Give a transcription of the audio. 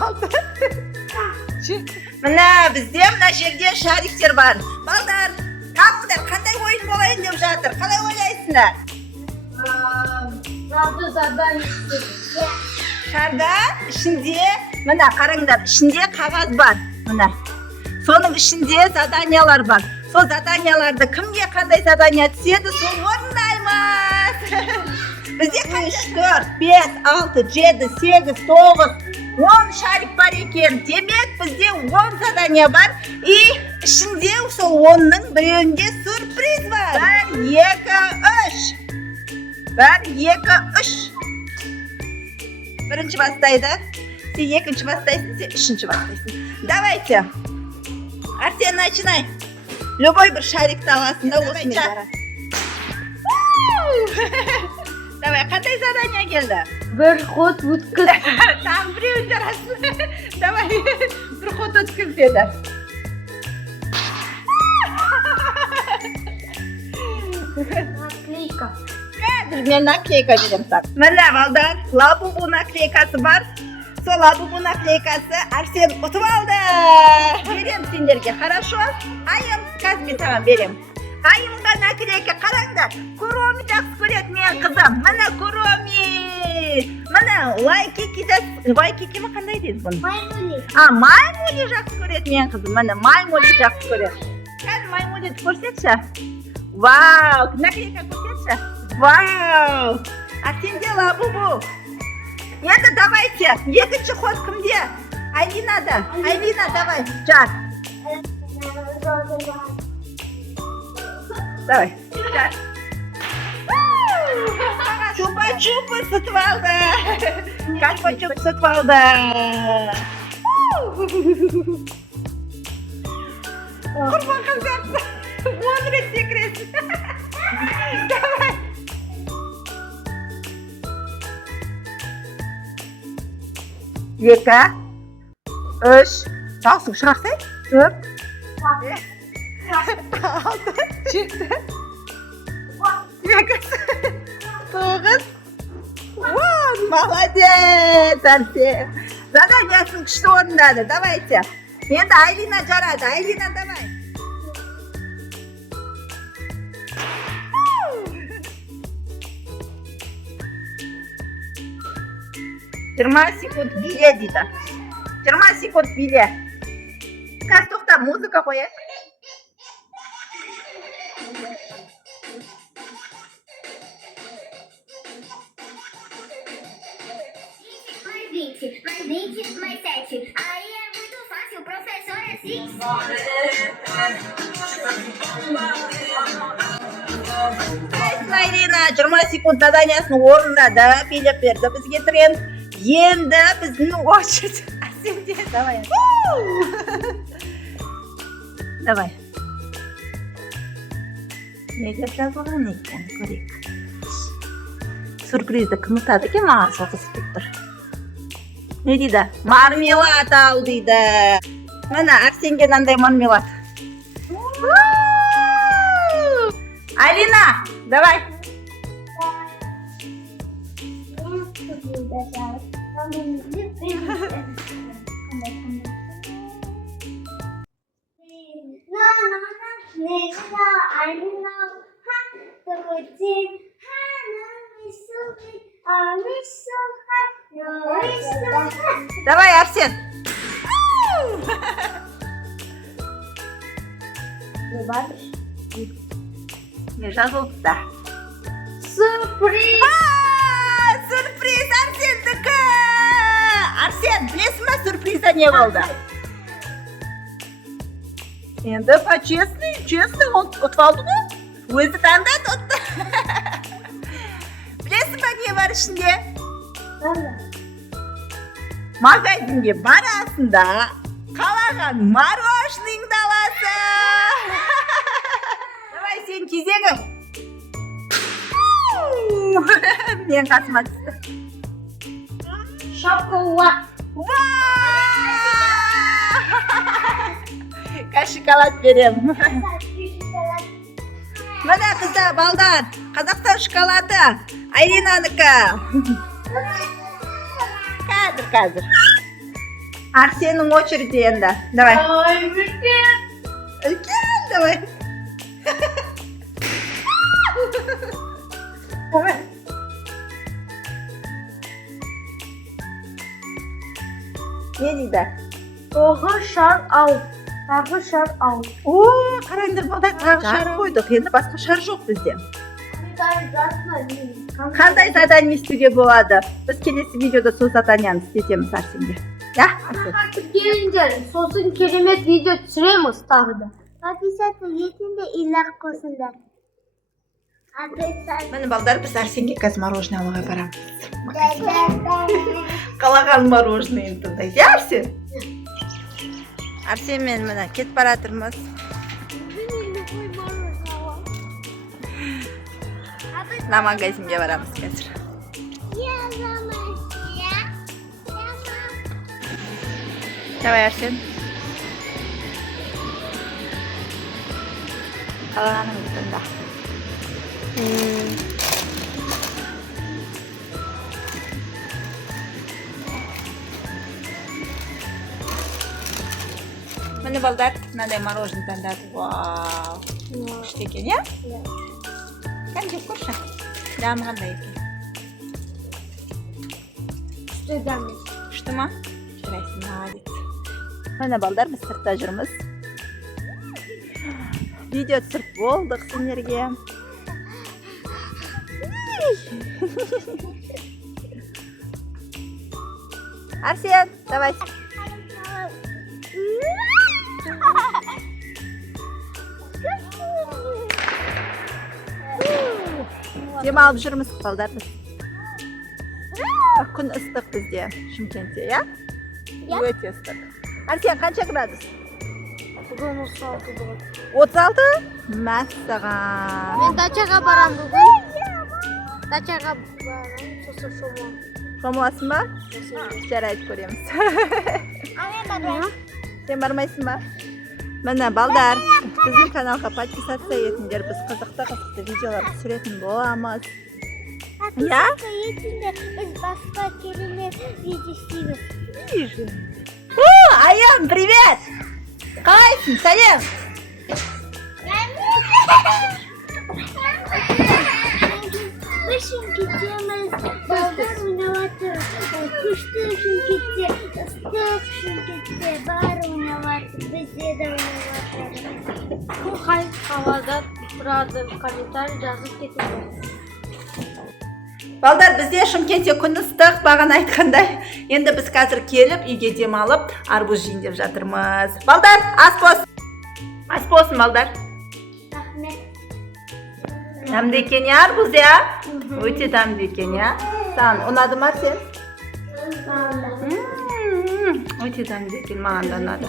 Aldı. Çık. Mına bizde mına жерде шариктер бар. Балдар, қаңдар, қандай ойын болайын деп жатыр? Қалай ойлайсыңдар? Правда задание. Шарда ішінде, мына қараңдар, ішінде қағаз бар. Мына. Соның ішінде заданиялар бар. Сол заданияларды кімге қандай задания түседі, сол орындаймыз. Бізде қанша 4, 5, 6, 7, 8, 9, 10 шарик бар екен. Демек бізде 10 задания бар. И ішінде сол 10-ның біреуінде сюрприз бар. 1, 2, 3. 1, 2, 3. Бірінші бастайды. Сен екінші бастайсың, сен үшінші бастайсың. Давайте. Арсен, начинай. Любой бір шарикті аласың да осымен барасың. Давай, қандай задания келді? Bir ход өткіз. Там біреуін жарасың. Давай, бір ход өткіз деді. Наклейка. Қазір мен наклейка берем так. Міне балдар, лабубу наклейкасы бар. Сол лабубу наклейкасы Арсен ұтып алды. Берем сендерге, хорошо? Айым, қазір мен саған берем. Айымға наклейка қараңдар. Куроми жақсы көреді мен қызым. Міне Куроми. Міне Вайкики ма қандай дейді бұны? Маймули. Маймули жақсы көреді мен қызым. Міне Маймули жақсы көреді. Қазір Маймулиді көрсетші. Вау, наклейка көрсетші. Вау! Арсенде лабубу. Енді давайте, екінші ход кімде? Айлинада. Айлина, давай, жар. Давай, жар. Чупа-чупа сатып алды. Чупа-чуп сатып алды. Құрбан қыздарсы. 10 рет секіресің. Давай. Екі, үш, таусын шығарсай, 4, 5, 6, Çıktı. 8, 9, 10. Молодец, Арсен. Заданиясын күшті орындады. Давайте. Енді Айлина жарады. Айлина, давай. Жиырма секунд биле дейді. 20 секунд биле. Қазір тоқта, музыка қояйық. Mais 20, mais 7. Aí é muito fácil, professor é 6. Айлина 20 секунд заданиясын орындады. Билеп берді бізге тренд. Енді біздің очередь. Арсенде, давай. Давай. Не деп жазылған екен, көрейік. Сюрпризді кім ұтады екен, маған соғысып тұр. Не дейді? Мармелад ал дейді. Мына Арсенге мынандай мармелад. Алина, давай. Давай, Арсен. Не жазылды да. Сюрприз! Сюрприз Арсендікі! Арсен, білесің ма сюрпризда не болды? Енді честный, он ұтып алды ғой. Өзі таңдады, ұтты. Білесің ба не бар ішінде? Магазинге барасың да, қалаған мороженыңды аласың. Давай, сен кезегің. Мен қасыма түсті. Шоколад. Шоколад берем. Мына қыздар, балдар, Қазақстан шоколады. Айлинанікі. Қазір. Arsen'in очереди енді. Давай. Ай, үлкен. Үлкен, давай. Давай. Не дейді? Тағы шар ал. Тағы шар ал. О, қараңдар, балдар тағы шар қойдық. Енді басқа шар жоқ бізде. Қандай задание істеуге болады? Біз келесі видеода сол заданияны істетеміз Арсенге. Я? Artık gelince sosun kelimet video түсіреміз тағы да. Обязательно етінде илақ қосыңдар. Міне балдар, біз Арсенге қазір мороженое алуға барамыз. Қалаған мороженое тыңдайды. Я, Арсен? Арсенмен міне кетіп бара жатырмыз. На магазинге барамыз қазір. Давай, Арсен. Қалағаныңды тыңда. Міне балдар, мынандай мороженое таңдады. Вау! Күшті екен, я? Кән жеп көрші. Дәмі қандай екен? Күшті дәмі. Күшті ма? Жарайсың, молодец. Міне балдар, біз сыртта жүрміз. Видео түсіріп болдық сендерге. Арсен, давай. Демалып жүрміз балдар біз. Күн ыстық бізде, Шымкентте, я? Өте ыстық. Арсен, қанша градус? Бүгін 36 болады. 36? Мәссаған. Мен дачаға барам бүгін. Дачаға барам, сосын шомылам. Шомыласың ба? Жарайды, көреміз. Сен бармайсың ба? Міне балдар, біздің каналға подписаться етіңдер. Біз қызықты видеолар түсіретін боламыз. Я? Етінде біз басқа келемет видео істейміз. О, Аян, привет! Қалайсың, сәлем! Біз Шымкентеміз, балдар ойнап жатыр. Күшті Шымкентте, ыстық Шымкентте бар ойнап жатыр. Бізде де ойнап жатыр. Қай қалада тұрады, комментарий жазып кетіңдер. Балдар, бізде Шымкентте күн ыстық, бағана айтқандай. Енді біз қазір келіп, үйге демалып, арбуз жейін деп жатырмыз. Балдар, ас болсын. Ас болсын, балдар. Рахмет. Дәмді екен, я, арбуз, я? Өте дәмді екен, я? Саған ұнады ма сен? Өте дәмді екен, маған да ұнады.